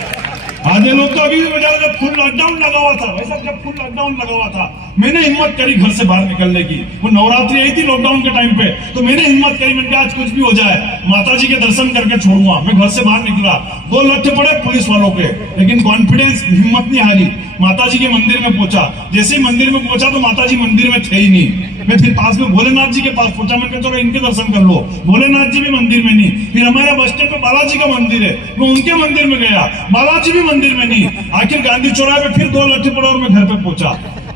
आधे लोग तो अभी भी बेचारा जब फुल लॉकडाउन लगा हुआ था, भाई साहब जब फुल लॉकडाउन लगा हुआ था मैंने हिम्मत करी घर से बाहर निकलने की। वो नवरात्रि आई थी लॉकडाउन के टाइम पे, तो मैंने हिम्मत करी, मैंने कहा आज कुछ भी हो जाए माता जी के दर्शन करके छोड़ूंगा। मैं घर से बाहर निकला, 2 लट्ठे पड़े पुलिस वालों के, लेकिन कॉन्फिडेंस हिम्मत नहीं हारी। माता जी के मंदिर में पहुंचा, जैसे ही मंदिर में पहुंचा तो माता जी मंदिर में थे ही नहीं। मैं फिर पास में भोलेनाथ जी के पास पहुंचा, मैंने कहा चलो इनके दर्शन कर लो, भोलेनाथ जी भी मंदिर में नहीं। फिर हमारे बस स्टैंड पे बालाजी का मंदिर है, मैं उनके मंदिर में गया, बालाजी भी मंदिर में नहीं। आखिर गांधी चौराहे पे फिर 2 लट्ठे पड़े और मैं घर पे पहुंचा।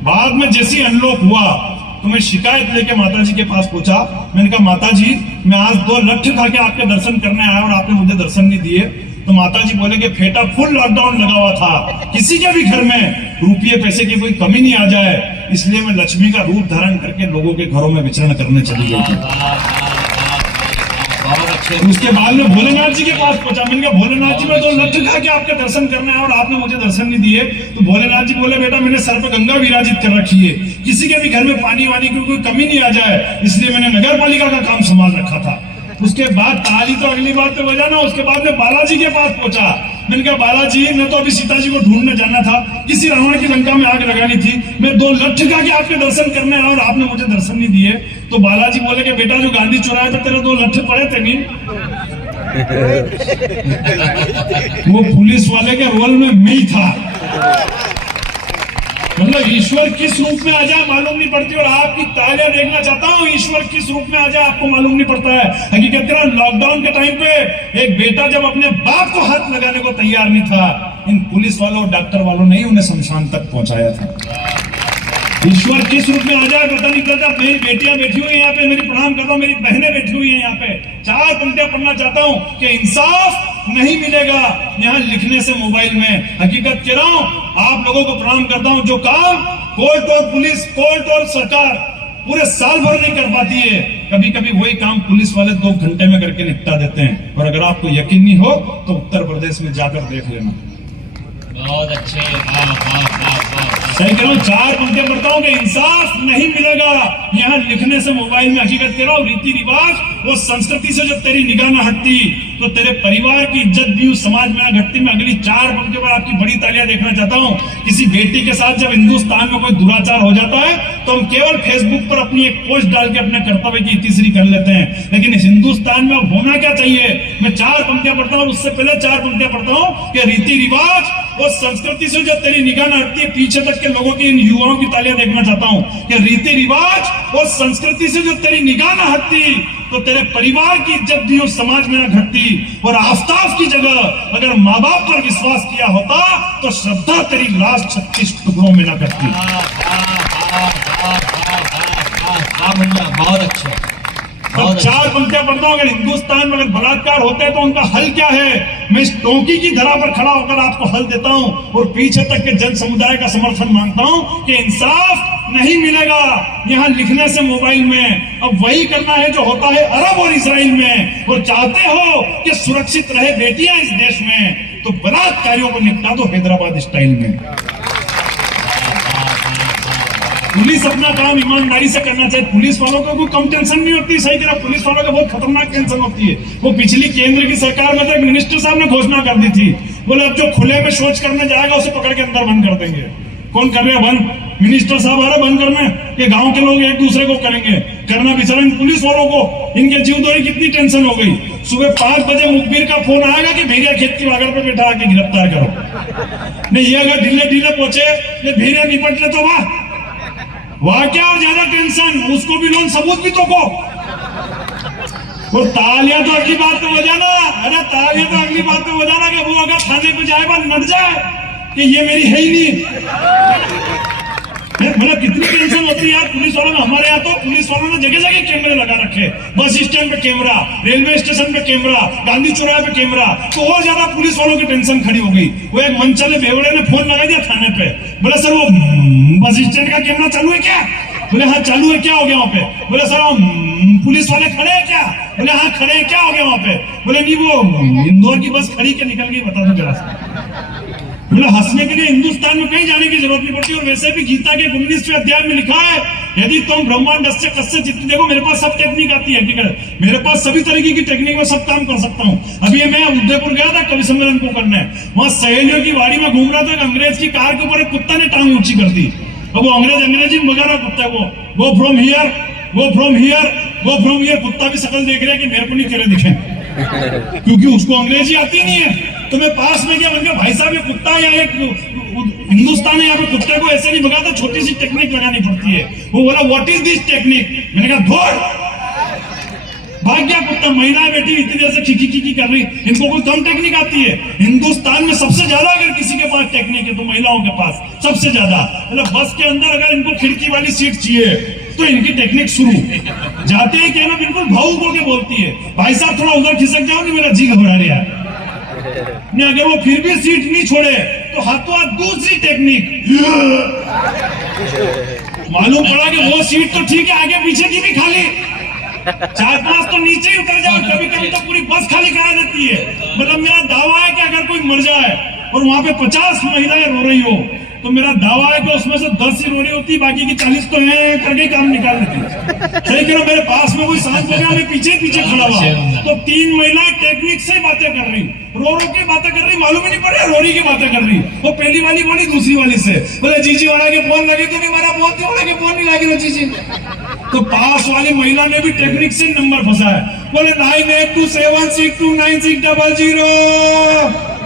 बाद में जैसी अनलॉक हुआ तो मैं शिकायत लेके माता जी के पास पहुंचा। मैंने कहा माता जी मैं आज 2 लट्ठे खा के आपके दर्शन करने आया और आपने मुझे दर्शन नहीं दिए। तो माता जी बोले कि बेटा फुल लॉकडाउन लगा हुआ था, किसी के भी घर में रुपये पैसे की कोई कमी नहीं आ जाए, इसलिए मैं लक्ष्मी का रूप धारण करके लोगों के घरों में विचरण करने चली गई थी। उसके बाद में भोलेनाथ जी के पास पहुंचा, मैंने कहा भोलेनाथ जी मैं 2 लट्ठे खा के आपके दर्शन करने आया और आपने मुझे दर्शन नहीं दिए। तो भोलेनाथ जी बोले बेटा मैंने सर पे गंगा विराजित कर रखी है, किसी के भी घर में पानी वानी की कोई कमी नहीं आ जाए, इसलिए मैंने नगर पालिका का काम संभाल रखा था। उसके बाद ताली तो अगली बात पे बजाना। उसके बाद में बालाजी के पास पहुंचा, मैंने कहा बालाजी मैं तो अभी सीता जी को ढूंढने जाना था, किसी रावण की लंका में आग लगानी थी, मैं 2 लट्ठे खा के आपके दर्शन करने आया और आपने मुझे दर्शन नहीं दिए। तो बालाजी बोले कि बेटा जो गांधी चौराहे पे तेरे 2 लट्ठे पड़े थे नहीं, वो पुलिस वाले के रोल में मैं ही था। मतलब ईश्वर किस रूप में आ जाए मालूम नहीं पड़ती, और आपकी तालियां देखना चाहता हूं, ईश्वर किस रूप में आ जाए आपको मालूम नहीं पड़ता है। हकीकत लॉकडाउन के टाइम पे एक बेटा जब अपने बाप को हाथ लगाने को तैयार नहीं था, इन पुलिस वालों और डॉक्टर वालों ने उन्हें शमशान तक पहुंचाया था। ईश्वर किस रूप में आ जाए पता नहीं चलता। मेरी बेटियां बैठी हुई है यहाँ पे, मेरी प्रणाम करता हूँ, मेरी बहनें बैठी हुई है यहाँ पे। 4 पंक्तियां पढ़ना चाहता हूँ कि इंसाफ नहीं मिलेगा यहाँ लिखने से मोबाइल में। हकीकत कह रहा हूँ, आप लोगों को प्रणाम करता हूँ, जो काम कोर्ट और पुलिस, कोर्ट और सरकार पूरे साल भर नहीं कर पाती है, कभी कभी वही काम पुलिस वाले 2 घंटे में करके निपटा देते हैं। और अगर आपको यकीन नहीं हो तो उत्तर प्रदेश में जाकर देख लेना। बहुत अच्छे, सही कह रहा हूँ, 4 पंक्तियां पढ़ता हूँ कि इंसाफ नहीं मिलेगा यहाँ लिखने से मोबाइल में। हकीकत कह रहा हूँ, रीति रिवाज वो संस्कृति से जब तेरी निगाह न हटती तो तेरे परिवार की इज्जत भी उस समाज में न घटती। मैं अगली 4 पंक्तियों पर आपकी बड़ी तालियां देखना चाहता हूँ। किसी बेटी के साथ जब हिंदुस्तान में कोई दुराचार हो जाता है तो हम केवल फेसबुक पर अपनी एक पोस्ट डाल के अपने कर्तव्य की तीसरी कर लेते हैं, लेकिन इस हिंदुस्तान में अब होना क्या चाहिए। मैं 4 पंक्तियां पढ़ता हूँ, उससे पहले 4 पंक्तियां पढ़ता हूँ कि रीति रिवाज वो संस्कृति से जब तेरी निगाह न हटती है, पीछे तक के लोगों की, इन युवाओं की तालियां देखना चाहता हूं कि रीति रिवाज वो संस्कृति से जब तेरी निगाह न हटती तो तेरे परिवार की इज्जत भी उस समाज में न घटती। और आफ्ताब की जगह अगर माँ बाप पर विश्वास किया होता तो श्रद्धा तेरी लाश 36 टुकड़ों में न करती। बहुत अच्छे। अब 4 पंक्तियां पढ़ता हूं, अगर हिंदुस्तान में अगर बलात्कार होते हैं तो उनका हल क्या है। मैं इस टोंकी की धरा पर खड़ा होकर आपको हल देता हूं और पीछे तक के जन समुदाय का समर्थन मांगता हूं कि इंसाफ नहीं मिलेगा यहाँ लिखने से मोबाइल में। अब वही करना है जो होता है अरब और इजराइल में। और चाहते हो कि सुरक्षित रहे बेटियां इस देश में तो बलात्कारियों को निपटा दो हैदराबाद स्टाइल में। पुलिस अपना काम ईमानदारी से करना चाहिए। पुलिस वालों को कोई कम टेंशन नहीं होती, सही कह, पुलिस वालों को बहुत खतरनाक टेंशन होती है। वो पिछली केंद्र की सरकार में तो एक मिनिस्टर साहब ने घोषणा कर दी थी, बोले अब जो खुले में शौच करने जाएगा उसे पकड़ के अंदर बंद कर देंगे। कौन कर रहे हैं बंद? मिनिस्टर साहब आ रहे बंद करने कि गांव के लोग एक दूसरे को करेंगे करना। बेचारा इन पुलिस वालों को इनके जीवदोरी कितनी टेंशन हो गई। सुबह 5 बजे मुखबिर का फोन आएगा कि भेड़िया खेत की बागर पे बैठा के गिरफ्तार करो। नहीं, ये अगर ढीले ढीले पहुंचे भेड़िया निपट ले तो वाह क्या और ज्यादा टेंशन, उसको भी लोन सबूत भी तो को। वो तालियां तो अगली बात पे बजाना, अरे तालियां तो अगली बात पे बजाना कि वो अगर थाने पे जाएगा नट जाए कि ये मेरी है ही नहीं। मतलब कितनी टेंशन होती है यार पुलिस वालों में। हमारे यहाँ तो पुलिस वालों ने जगह जगह कैमरे लगा रखे, बस स्टैंड पे कैमरा, रेलवे स्टेशन पे कैमरा, गांधी चौराहे पे कैमरा। तो और ज्यादा पुलिस वालों की टेंशन खड़ी हो गई। वो एक मनचले बेवड़े ने फोन लगा दिया थाने पे, बोले सर वो बस स्टैंड का कैमरा चालू है क्या? बोले हाँ चालू है, क्या हो गया वहाँ पे? बोले सर वो पुलिस वाले खड़े हैं क्या? बोले हाँ खड़े हैं, क्या हो गया वहाँ पे? बोले नहीं वो इंदौर की बस खड़ी के निकल गई, बता दो जरा सा। बोले हंसने के लिए हिंदुस्तान में कहीं जाने की जरूरत नहीं पड़ती, और वैसे भी गीता के 19वें अध्याय में लिखा है यदि तुम ब्रह्मांड से कस्य चित्त, देखो मेरे पास सब टेक्निक आती है, ठीक है, मेरे पास सभी तरीके की टेक्निक में सब काम कर सकता हूँ। अभी मैं उदयपुर गया था कवि सम्मेलन को करने, वहां सहेलियों की वाड़ी में घूम रहा था, एक अंग्रेज की कार के ऊपर एक कुत्ता ने टांग ऊंची कर दी। अब वो अंग्रेजी में बजा रहा कुत्ता है, वो go from here, go from here, go from here. कुत्ता भी शकल देख रहा है कि मेरे को नहीं तेरे दिखे, क्योंकि उसको अंग्रेजी आती नहीं है। तो मैं पास में गया, मैंने कहा भाई साहब ये कुत्ता या एक हिंदुस्तान है, यहाँ पे कुत्ते को ऐसे नहीं भगाता, छोटी सी टेक्निक लगानी पड़ती है। वो बोला व्हाट इज दिस टेक्निक, मैंने कहा धोर, भाग गया कुत्ता। महिलाएं बेटी इतनी देर से खिकी कर रही, इनको कोई कम टेक्निक आती है? हिंदुस्तान में सबसे ज्यादा अगर किसी के पास टेक्निक है तो महिलाओं के पास सबसे ज्यादा। मतलब बस के अंदर अगर इनको खिड़की वाली सीट चाहिए तो इनकी टेक्निक शुरू। जाते ही क्या ना बिल्कुल भावुक होकर बोलती है, भाई साहब थोड़ा उधर खिसक जाओ, नहीं मेरा जी घबरा रहा है। नहीं, अगर वो फिर भी सीट नहीं छोड़े तो हाथों हाथ दूसरी टेक्निक। मालूम पड़ा कि वो सीट तो ठीक है, आगे पीछे की भी खाली, 4-5 तो नीचे ही उतर जाओ, कभी कभी तो पूरी बस खाली करा देती है। मतलब मेरा दावा है कि अगर कोई मर जाए और वहां पे 50 महिलाएं रो रही हो तो मेरा दावा है कि उसमें से 10 ही रो रही होती, बाकी की 40 तो है करके काम निकाल देती। सही करो, मेरे पास में कोई सांस हो गया, मैं पीछे खड़ा हुआ तो 3 महिलाएं टेक्निक से बातें कर रही, रो की बातें कर रही, मालूम ही नहीं पड़ रहा रोरी की बातें कर रही। वो पहली वाली बोली दूसरी वाली से, बोले जीजी वाला के फोन लगे तो नहीं मारा, बोलते वाला के फोन नहीं लगे जीजी। तो पास वाली महिला ने भी टेक्निक से नंबर फंसा है, बोले 9827629600।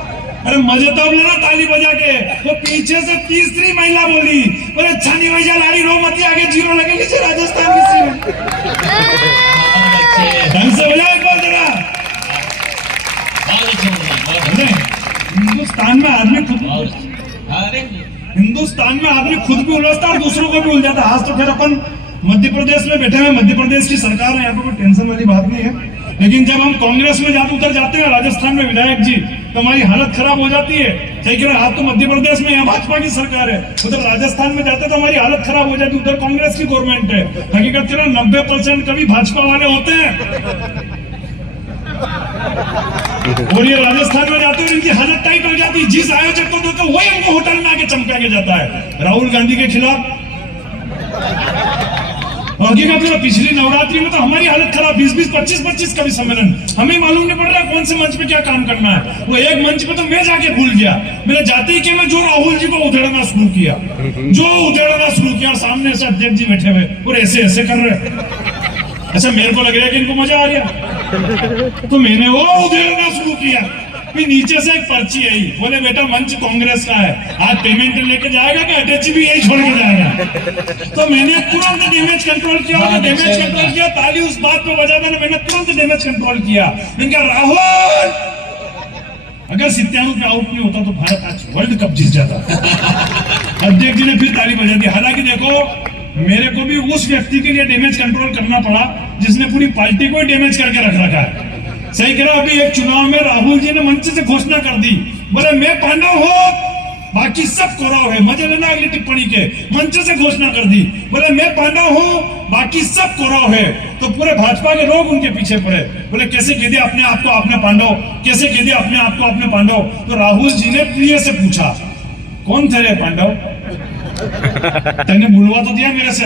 अरे मजे तो अब लेना ताली बजा के। वो पीछे से तीसरी महिला बोली, बोले छानी भैया लाड़ी रो मती, आगे 0 लगे नीचे राजस्थान की ढंग से बजा एक बार जरा। हिंदुस्तान में आदमी खुद भी उलझता और दूसरों को भी उलझाता। आज तो फिर अपन मध्य प्रदेश में बैठे हुए, मध्य प्रदेश की सरकार है, यहाँ पे कोई टेंशन वाली बात नहीं है। लेकिन जब हम कांग्रेस में उतर जाते हैं, राजस्थान में विधायक जी, तो हमारी हालत खराब हो जाती है। सही कह रहे हैं, आज तो मध्य प्रदेश में यहाँ भाजपा की सरकार है, उधर राजस्थान में जाते तो हमारी हालत खराब हो जाती, उधर कांग्रेस की गवर्नमेंट है। हकीकत 90% कभी भाजपा वाले होते हैं, और ये राजस्थान में जाते हैं इनकी हालत टाइट हो जाती है। जिस आयोजक को देखो वही हमको होटल में आके चमका के जाता है राहुल गांधी के खिलाफ। हकीकत में पिछली नवरात्रि में तो हमारी हालत खराब, 20-20, 25-25 कभी सम्मेलन, हमें मालूम नहीं पड़ रहा कौन से मंच पे क्या काम करना है। वो एक मंच पे तो मैं जाके भूल गया, मैंने जाते ही कि मैं जो राहुल जी को उधेड़ना शुरू किया, सामने से अध्यक्ष जी बैठे हुए और ऐसे कर रहे। अच्छा मेरे को लग रहा है कि इनको मजा आ गया, तो मैंने वो उधेड़ना शुरू किया। फिर नीचे से एक पर्ची आई, बोले बेटा मंच कांग्रेस का है, आज पेमेंट लेके जाएगा कि अटैची भी यही छोड़ के जाएगा। तो मैंने तुरंत डैमेज कंट्रोल किया, ताली उस बात पे बजा था, मैंने तुरंत डैमेज कंट्रोल किया। इनका राहुल अगर 97 पे आउट नहीं होता तो भारत आज वर्ल्ड कप जीत जाता। अध्यक्ष जी ने फिर ताली बजा दी। हालांकि देखो मेरे को भी उस व्यक्ति के लिए डैमेज कंट्रोल करना पड़ा जिसने पूरी पार्टी को ही डैमेज करके रख रखा है। सही कह रहा, अभी एक चुनाव में राहुल जी ने मंच से घोषणा कर दी, बोले मैं पांडव हूं, बाकी सब कौरव है। मजे लेना अगली टिप्पणी के, मंच से घोषणा कर दी, बोले मैं पांडव हूं, बाकी सब कौरव है। तो पूरे भाजपा के लोग उनके पीछे पड़े, बोले कैसे कह दिया अपने आप को आपने पांडव, कैसे कह दिया अपने आप को आपने पांडव। तो राहुल जी ने प्रिय से पूछा कौन थे रे पांडव, तेने बुलवा तो दिया मेरे से,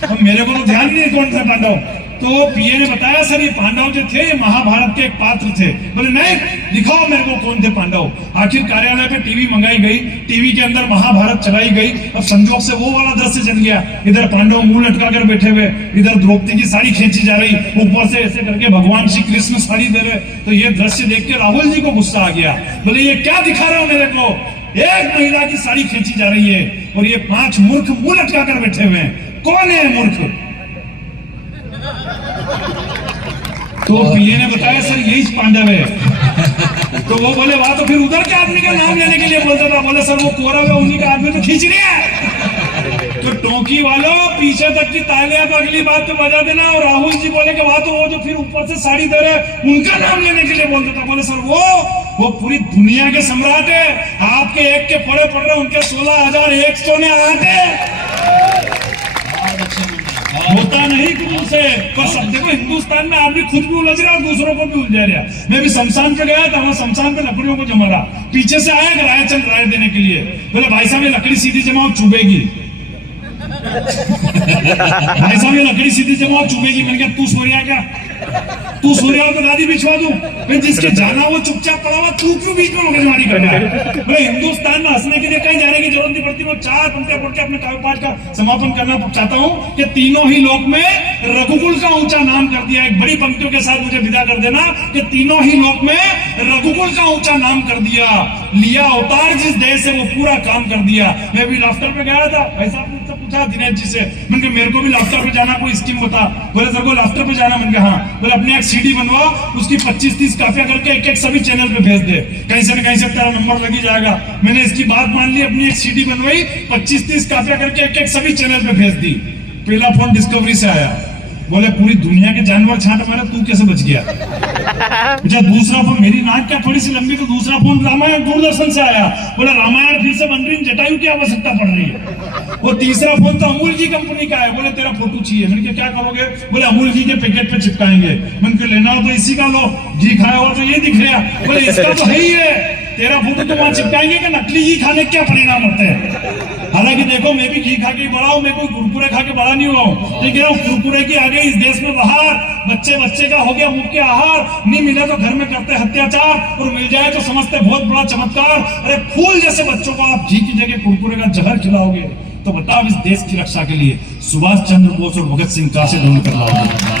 तो मेरे को तो ध्यान नहीं कौन थे पांडव। तो पीए ने बताया सर ये पांडव जो थे महाभारत के एक पात्र थे। बोले नहीं दिखाओ मेरे को कौन थे पांडव। आखिर कार्यालय पे टीवी मंगाई गई, टीवी के अंदर महाभारत चलाई गई। अब संजोग से वो वाला दृश्य चल गया, इधर पांडव मुंह लटका कर बैठे हुए, इधर द्रौपदी की साड़ी खींची जा रही, ऊपर से ऐसे करके भगवान श्री कृष्ण साड़ी दे रहे। तो ये दृश्य देख के राहुल जी को गुस्सा आ गया, बोले ये क्या दिखा रहे हो मेरे को, एक महिला की साड़ी खींची जा रही है और ये 5 मूर्ख मुंह लटका कर बैठे हुए हैं, कौन है मूर्ख। तो पीए ने बताया सर यही पांडव है। तो वो बोले वाह, तो फिर उधर के आदमी का नाम लेने के लिए बोलता था, बोले सर वो कौरव है, उन्हीं का आदमी तो खींच रही है। तो टोंकी वालों पीछे तक की तालियां तो अगली बात पे बजा देना। और राहुल जी बोले कि वाह, तो वो जो फिर ऊपर से साड़ी दे रहे उनका नाम लेने के लिए बोलता था, बोले सर वो पूरी दुनिया के सम्राट है, आपके एक के पड़े पड़ रहे, उनके 16,108 है। वो होता नहीं कुछ उनसे, पर सब देखो हिंदुस्तान में आदमी खुद भी उलझ रहा है, दूसरों को भी उलझा रहा। मैं भी शमशान पे गया था, वहां शमशान पे लकड़ियों को जमा रहा, पीछे से आया राय देने के लिए, बोले भाई साहब ये लकड़ी सीधी जमाओ चुभेगी। भाई साहब ये लकड़ी सीधी जमाओ चुभेगी। मैंने कहा तू सो रहा क्या, तू सो रहा हो तो गादी बिछवा दूं, फिर जिसके जाना वो चुपचाप पड़ा हुआ, तू क्यों बीच में मगजमारी कर रहा है। बोले हिंदुस्तान में हंसने के लिए कहीं जाने की जरूरत नहीं पड़ती। मैं 4 पंक्तियां पढ़ के अपने काव्यपाठ का समापन करना चाहता हूं कि तीनों ही लोक में रघुकुल का ऊंचा नाम कर दिया। एक बड़ी पंक्तियों के साथ मुझे विदा कर देना कि तीनों ही लोक में रघुकुल का ऊंचा नाम कर दिया, लिया अवतार जिस देश से वो पूरा काम कर दिया। मैं भी लाफ्टर पे गया था, भाई साहब ने पूछा दिनेश जी से, मैंने कहा मेरे को भी लाफ्टर पे जाना, कोई स्कीम बता। बोले सर को लाफ्टर पे जाना, मैंने कहा हाँ। बोले अपने एक सीडी बनवा, उसकी 25-30 काफिया करके एक सभी चैनल पे भेज दे, कहीं से न कहीं से तेरा नंबर लगी जाएगा। मैंने इसकी बात मान ली, अपनी एक सीडी बनवाई, 25-30 काफिया करके एक सभी चैनल पे भेज दी। पहला फोन डिस्कवरी से आया, बोले पूरी दुनिया के जानवर छांट मारे, तू कैसे बच गया। अच्छा दूसरा फोन, मेरी नाक क्या थोड़ी सी लंबी, तो दूसरा फोन रामायण दूरदर्शन से आया, बोले रामायण फिर से बन रही, जटायु की आवश्यकता पड़ रही है। वो तीसरा फोन तो अमूल की कंपनी का है, बोले तेरा फोटो चाहिए। मैंने कहा क्या करोगे, बोले अमूल घी के पैकेट पे चिपकाएंगे। मैंने कहा लेना हो तो इसी का लो, घी खाया हो तो ये दिख रहा, बोले इसका तो है ही है, तेरा फोटो तो वहां चिपकाएंगे कि नकली घी खाने क्या परिणाम होते हैं। हालांकि देखो मैं भी घी खा के बड़ा हूं, मैं कोई कुरकुरे खा के बड़ा नहीं हुआ हूं, लेकिन कुरकुरे की आगे इस देश में बाहर बच्चे का हो गया मुख्य आहार, नहीं मिले तो घर में करते अत्याचार, और मिल जाए तो समझते बहुत बड़ा चमत्कार। अरे फूल जैसे बच्चों को आप घी की जगह कुरकुरे का जहर खिलाओगे तो बताओ इस देश की रक्षा के लिए सुभाष चंद्र बोस और भगत सिंह कहां से ढूंढ कर लाओगे।